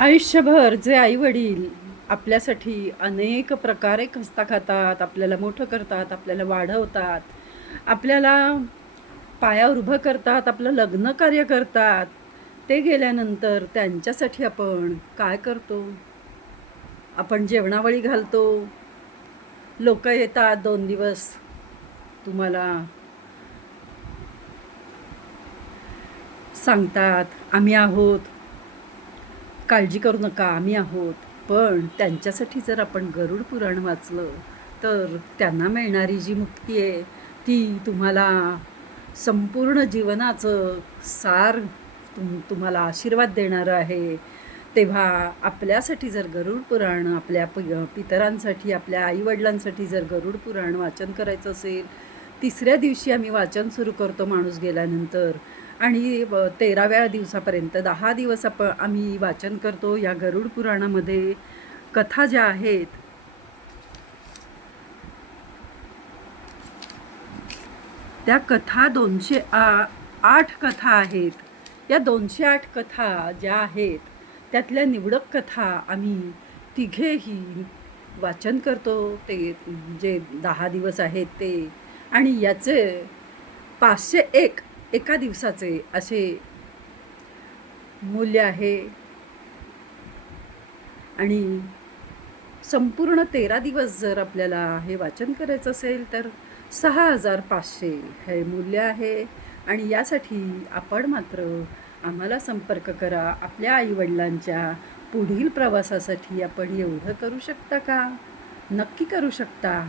आयुष्यभर जे आई-वडील आपल्यासाठी अनेक प्रकारे खस्ता खातात, आपल्याला मोठं करतात, आपल्याला वाढवतात, आपल्याला पायावर उभं करतात, आपलं लग्न कार्य करतात. ते गेल्यानंतर त्यांच्यासाठी आपण काय करतो? आपण जेवणावळी घालतो. लोकं येतात 2 दिवस तुम्हाला सांगतात, "आम्ही आहोत, काळजी करू नका, आम्ही आहोत." पण त्यांच्यासाठी जर आपण गरुड पुराण वाचलं, तर त्यांना मिळणारी जी मुक्ती आहे, ती तुम्हाला संपूर्ण जीवनाचं सार तुम्हाला आशीर्वाद देणारं आहे. तेव्हा आपल्यासाठी जर गरुड पुराण, आपल्या पितरांसाठी, आपल्या आई-वडिलांसाठी जर गरुड पुराण वाचन करायचं असेल, तिसऱ्या दिवशी आम्ही वाचन सुरू करतो माणूस गेल्यानंतर आणि 13व्या दिवसापर्यंत 10 दिवस आम्ही वाचन करतो. या गरुड पुराणामध्ये कथा ज्या आहेत, त्या कथा 208 कथा आहेत. या 208 कथा ज्या आहेत, त्यातल्या निवडक कथा आम्ही तिघेही वाचन करतो. ते जे 10 दिवस आहेत ते, आणि याचे 501 एका दिवसाचे असे मूल्य आहे. आणि संपूर्ण 13 दिवस जर आपल्याला हे वाचन करायचं असेल तर 6500 हे मूल्य आहे. आणि यासाठी आपण मात्र आम्हाला संपर्क करा. आपल्या आईवडिलांच्या पुढील प्रवासासाठी आपण एवढं करू शकता का? नक्की करू शकता.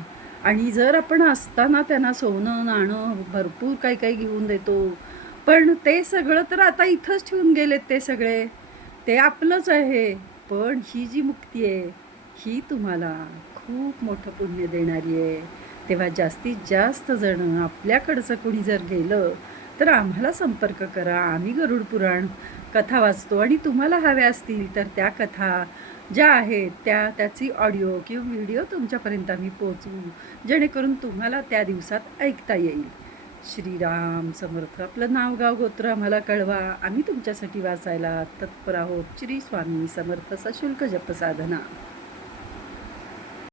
आणि जर आपण असताना त्यांना सोनं नाणं भरपूर काही काही घेऊन देतो, पण ते सगळं तर आता इथंच ठेवून गेलेत. ते सगळे ते आपलंच आहे. पण ही जी मुक्ती आहे, ही तुम्हाला खूप मोठं पुण्य देणारी आहे. तेव्हा जास्तीत जास्त जण आपल्याकडचं कुणी जर गेलं तर आम्हाला संपर्क करा. आम्ही गरुड पुराण कथा वाचतो आणि तुम्हाला हव्या असतील तर त्या कथा ज्या आहेत त्याची ऑडिओ किंवा व्हिडिओ तुमच्यापर्यंत आम्ही पोचवू, जेणेकरून तुम्हाला त्या दिवसात ऐकता येईल. श्रीराम समर्थ. आपलं नाव गाव गोत्र आम्हाला कळवा. आम्ही तुमच्यासाठी वाचायला तत्पर आहोत. श्री स्वामी समर्थ. सशुल्क जपसाधना.